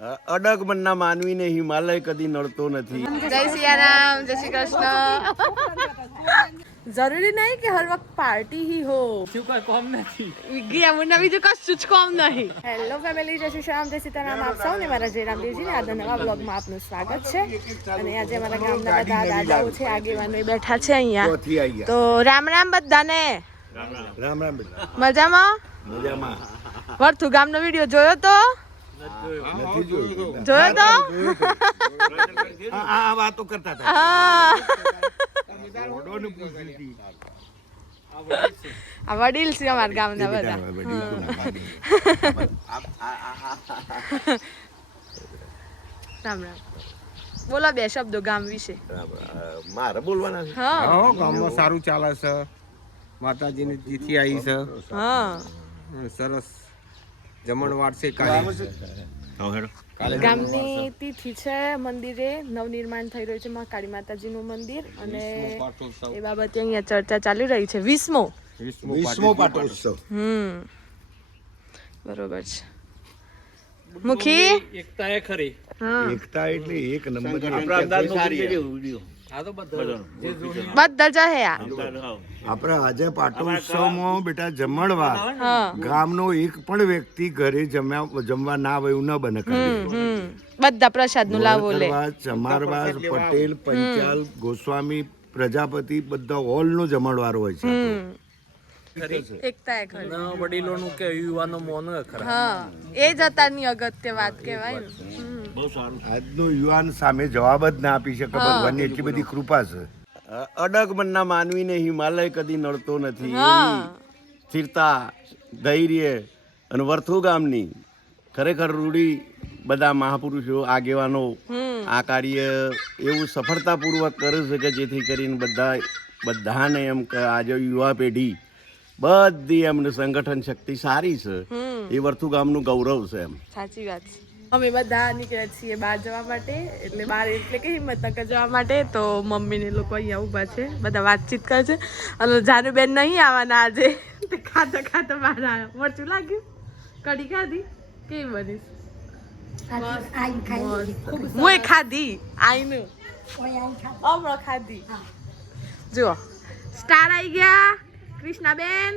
અડગ મનના માનવીને હિમાલય કદી નડતો નથી. જય સિયારામ જય શ્રી કૃષ્ણ. જરૂરી નહીં કે હર વખત પાર્ટી હી હો. ગયા મુન્ના બીજું કશું જ કોમ નહીં. હેલો ફેમિલી જય શ્રી શ્યામ જય સીતારામ. આપ સૌને મારા જયરામદેવજીને આજના નવા બ્લોગમાં આપનું સ્વાગત છે. અને આજે અમારા ગામના બધા દાદાઓ છે આગેવાનો બેઠા છે અહીંયા. તો રામ રામ બધાને. રામ રામ. મજામાં? મજામાં. વર્થુ ગામનો વીડિયો જોયો તો? નથી જોયું. તો આ વાતો કરતા હતા. વડીલ છે અમારા ગામના બધા. રામ રામ. બોલો બે શબ્દો ગામ વિશે. મારે બોલવાના છે? હા. હા ગામમાં સારું ચાલે છે. માતાજીની તિથિ આવી છે. હા. સરસ. જમણવાર છે? કાલે ગામની તિથિ છે મંદિરે નવનિર્માણ થઈ રહ્યું છે મહાકાળી માતાજીનું મંદિર અને એ બાબતે અહીંયા ચર્ચા ચાલી રહી છે. વીસમો વીસમો પાટોત્સવ. હમ. બરોબર છે. મુખી? એકતા એ ખરી. એકતા એટલે એક નંબર બધા જહે આપણે આજે પાટોત્સવમાં બેટા જમણવાર ગામનો એક પણ વ્યક્તિ ઘરે જમ્યા જમવા ના આવે ન બને હમ હમ. બધા પ્રસાદનું લાવો લે. પટેલ પંચાલ ગોસ્વામી પ્રજાપતિ બધા હોલ નો જમણવાર હોય છે એકતા એ ખરી વડીલોનું કે યુવાનો મોન ખરા હા. એ જ અગત્ય વાત કહેવાય આજનો યુવાન સામે જવાબ જ ના આપી શકે ભગવાનની એટલી બધી કૃપા છે. અડગ મનના માનવીને હિમાલય કદી નડતો નથી. સ્થિરતા ધૈર્ય અને વર્થુ ગામની ખરેખર રૂઢી બધા મહાપુરુષો આગેવાનો આ કાર્ય એવું સફળતાપૂર્વક કરે છે કે જેથી કરીને બધા બધાને એમ કે આજે યુવા પેઢી બધી એમને સંગઠન શક્તિ સારી છે. એ વર્થુ ગામનું ગૌરવ છે એમ. સાચી વાત છે. અમે બધા નીકળ્યા છીએ બહાર જવા માટે એટલે બહાર એટલે કે હિંમતનગર જવા માટે તો મમ્મી ને લોકો અહીંયા ઊભા છે બધા વાતચીત કરે છે. અને જાનુબેન નહીં આવવાના આજે. તે ખાતા ખાતા બહાર આવ્યા. મરચું લાગ્યું? કઢી ખાધી? કેવી બની? મુએ ખાધી આઈનું. હમણાં ખાધી. જુઓ. સ્ટાર આવી ગયા કૃષ્ણાબેન.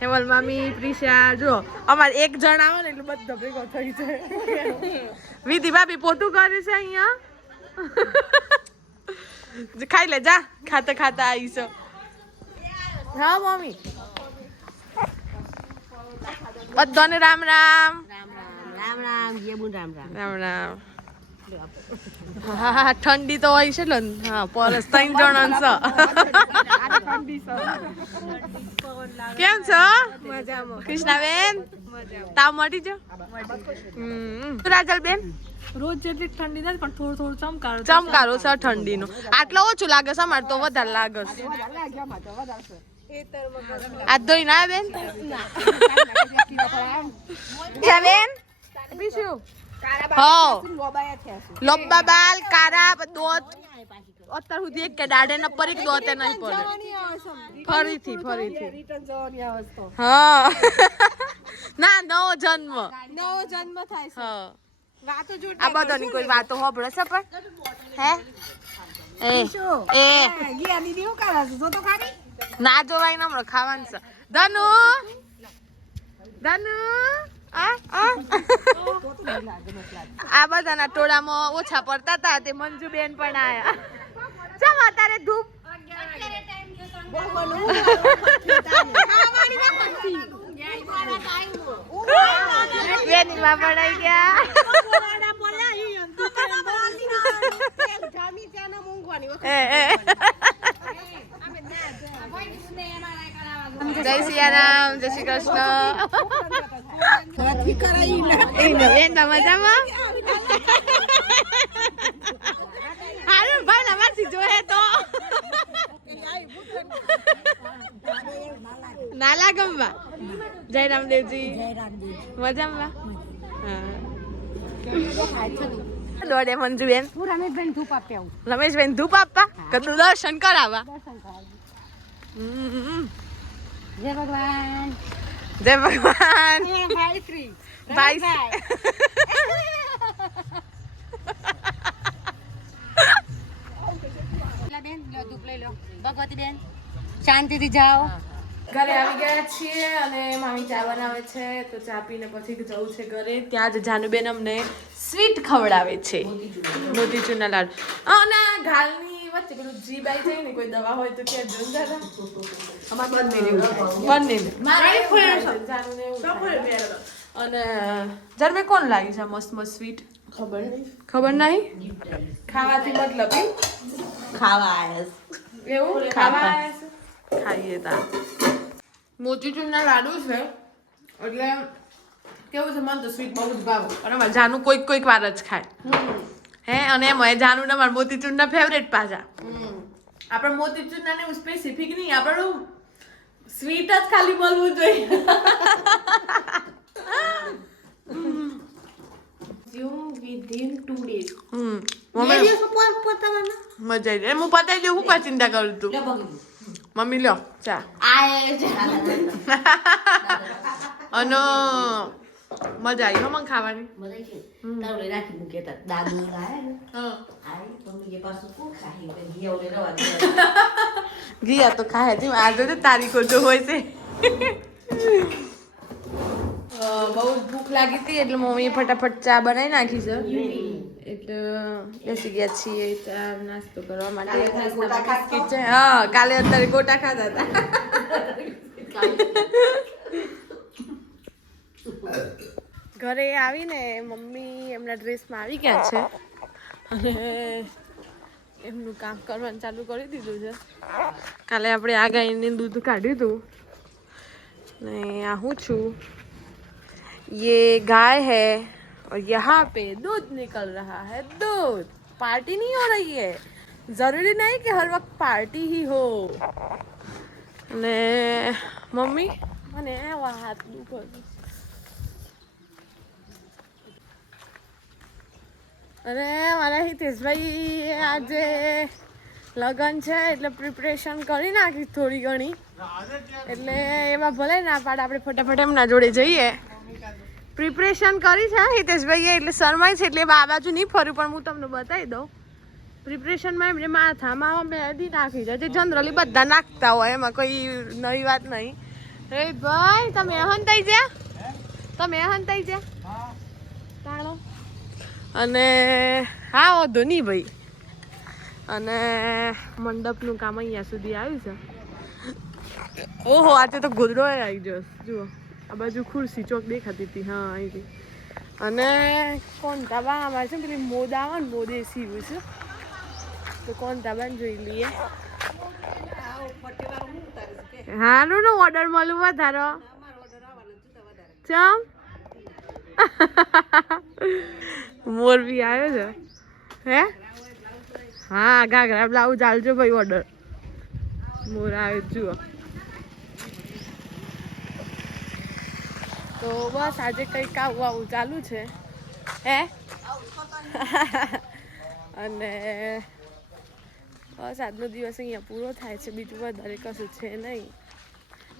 હેમલ મામી પ્રિશા જો અમારે એક જણ આવે ને એટલે બધો ભેગો થઈ જાય. વિધિ ભાભી પોતું કરે છે અહીંયા? ખાઈ લે જા ખાતા ખાતા આવીશ હા મમ્મી બધાને રામ રામ. રામ રામ રામ રામ. રામ રામ. હા ઠંડી તો હોય છે ને હા પરસ ત્રણ જણ છે. કેમ છો? કૃષ્ણાબેન? તાવ મટી જો રાજલબેન રોજ જેટલી ઠંડી નથી પણ થોડું થોડું ચમકારો ચમકારો છે ઠંડીનો. આટલો ઓછું લાગે છે અમારે તો વધારે લાગે છે. આ ધોઈ ના બેન? બેન. બીજું? હો. લોબ્બા બાલ કારા દોત. અત્યાર સુધી એક કે દાડે ન પરી દોતે નહીં પડે. ફરીથી ફરીથી. હા. ના નવો જન્મ. નવો જન્મ થાય છે. હા. વાતો જો આ બધાની કોઈ વાતો હોભળે છે પણ? હે? એ એ. ગયા દીદી હું કરે છે? જો તો ખાલી. ના જોવાય ને હમણાં ખાવાનું છે. ધનુ? ધનુ? આ બધાના ટોળામાં ઓછા પડતા હતા તે મંજુબેન પણ આયા. ચમ અત્યારે ધૂપ. બેની માં પડાઈ ગયા. જય સિયારામ જય શ્રી કૃષ્ણ. મજામાં હારું ભાઈ અમારથી જોહે તો નાલા ગમવા. જય રામદેવજી. મજામાં? દોડે મંજુબેન. હું રમેશબેન ધૂપ આપી આવું રમેશબેન ધૂપ આપવા? કદું દર્શન કરાવવા? જય ભગવાન. જય ભગવાન. ગાયત્રી ભાઈ બેન દૂધ લઈ લો. ભગવતી બેન શાંતિથી જાઓ. ઘરે આવી ગયા છીએ અને મામી ચા બનાવે છે તો ચા પીને પછી જવું છે ઘરે. ત્યાં જ જાનુબેન અમને સ્વીટ ખવડાવે છે. મોતીચૂરના લાડુ. અને ઘાલની ગાલની વચ્ચે પેલું જીભ આવી જાય ને કોઈ દવા હોય તો ક્યાં જોઈ દાદા અમારે બંને બંને. અને જન્મે કોણ લાગી છે મસ્ત મસ્ત સ્વીટ? ખબર નહીં. ખબર નહીં? ખાવાથી મતલબ ખાવા આવ્યા એવું? ખાવા. ખાઈએ તા. મોતીચૂરના લાડુ છે એટલે કેવું છે મને તો સ્વીટ બહુ જ ભાવે અને મારે જાનું કોઈક કોઈક વાર જ ખાય હે અને એમ એ જાનું ના મારા મોતીચૂરના ફેવરેટ પાછા આપણે મોતીચૂરના ને એવું સ્પેસિફિક નહીં આપણે સ્વીટ જ ખાલી બોલવું જોઈએ મજા આવી જાય હું પતાવી દઉં હું કા ચિંતા કરું તું મમ્મી લ્યો ચા અને મજા આવી મને ખાવાની ગયા તો ખાય છે આ જો તારીખો જો હોય છે બહુ ભૂખ લાગી હતી એટલે મમ્મીએ ફટાફટ ચા બનાવી નાખી છે એટલે બેસી ગયા છીએ નાસ્તો કરવા માટે. હા કાલે અત્યારે ગોટા ખાતા હતા. ઘરે આવીને મમ્મી એમના ડ્રેસમાં આવી ગયા છે. અને એમનું કામ કરવાનું ચાલુ કરી દીધું છે. કાલે આપણે આ ગાયને દૂધ કાઢ્યું હતું. ને આ હું છું. યે ગાય હૈ. और यहाँ पे दूध निकल रहा है दूध पार्टी नहीं हो रही है जरूरी नहीं कि हर वक्त पार्टी ही हो ને મમ્મી મને એવા હાથ દુખો છે. અને મારા હિતેશભાઈ આજે લગન છે એટલે પ્રિપરેશન કરી નાખી થોડી ઘણી એટલે એમાં ભલે ના પાડે આપણે ફટાફટ એમના જોડે જઈએ પ્રિપરેશન કરી છે, હિતેશભાઈએ, એટલે શરમાય છે, એટલે આ બાજુ નહીં ફર્યું, પણ હું તમને બતાવી દઉં. પ્રિપરેશનમાં એમને માથામાં મહેંદી નાખી છે, જે જનરલી બધા નાખતા હોય, એમાં કોઈ નવી વાત નહીં. રે ભાઈ, તમે હંતાઈ જા તમે હંતાઈ જા તાણો અને હા, વાંધો નહીં ભાઈ. અને મંડપનું કામ અહીંયા સુધી આવ્યું છે. ઓહો, આજે તો ગુદડો આવી જશ જુઓ. આ બાજુ ખુરશી ચોક દેખાતી હતી, હા, અહીંથી. અને કોણ તાબા અમારે છે પેલી મોદ આવે ને, મોદ સીવું છે. તો કોણ તાબાને જોઈ લઈએ. હારું ને ઓર્ડર મળું વધારો. ચમ. મોરબી આવ્યો છે. હે? હા, ઘાઘરા બ્લાઉઝ આલજો ભાઈ ઓર્ડર મોર આવ્યો જુઓ. તો બસ આજે કંઈક આવું આવું ચાલુ છે. હે? અને બસ આજનો દિવસ અહીંયા પૂરો થાય છે. બીજું વધારે કશું છે નહીં.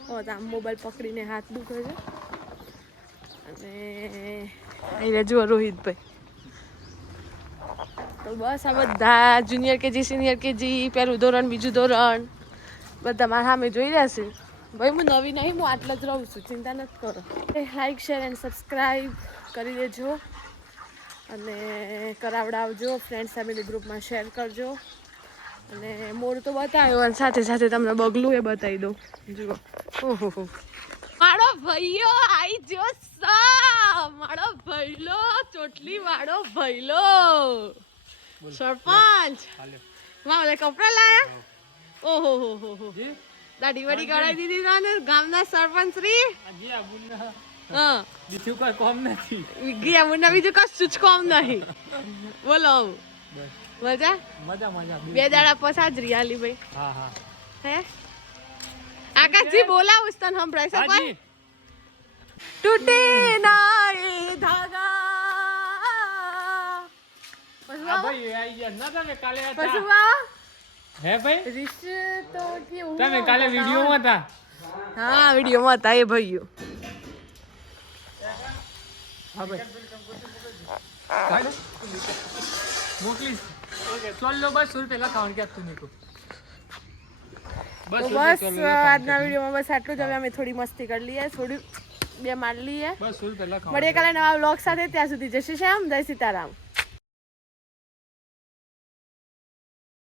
તો આમ મોબાઈલ પકડીને હાથ દુખે છે. અને અહીંયા જુઓ રોહિતભાઈ. તો બસ આ બધા જુનિયર કેજી, સિનિયર કેજી, પહેલું ધોરણ, બીજું ધોરણ, બધા મારા સામે જોઈ રહ્યા છે. ભાઈ હું નવી નહીં હું આટલા જ રહું છું. ચિંતા નથી કરો. લાઈક શેર એન્ડ સબસ્ક્રાઈબ કરી દેજો અને કરાવડાવજો ફ્રેન્ડ ફેમિલી ગ્રુપમાં શેર કરજો. અને મોર તો બતાવ્યો અને સાથે સાથે તમને બગલું એ બતાવી દઉં. જુઓ. ઓહો મારો ભાઈઓ આઈ જો સા. મારો ભૈલો ચોટલી વાળો ભૈલો સરપંચ. માં ઓલે કપડા લાયા? ઓહો હો હો હો. દાઢી વાડી કરાવી દીધી ને ગામના સરપંચ શ્રી બીજું કોઈ કોમ નથી. ગયા મુન્ના બીજું કશું જ કોમ નહીં. બોલો મજા? મજા મજા બે દાડા પછા જ રિયાલી ભાઈ. હા હા. હે? આકાશજી બોલાવું તન સંભળાય છે પણ તૂટે ના એ ધાગા પશુવા ભાઈ આઈ ગયા. ના કાલે પશુવા હે ભાઈ? રિશ્તો કેવું તમે કાલે વિડીયોમાં હતા? હા વિડીયોમાં હતા એ ભાઈઓ. હા ભાઈ. મોકલીશ. ચોલ લો બસ સુર પેલા ખાવાનું ક્યાં તું નીકળ. તો બસ આજના વિડીયોમાં બસ આટલું જ. હવે અમે થોડી મસ્તી કરી લઈએ થોડી બે માર લઈએ. બસ સુર પેલા ખાવાનું મળીએ કાલે નવા બ્લોગ સાથે. ત્યાં સુધી જય શ્રી શ્યામ જય સીતારામ.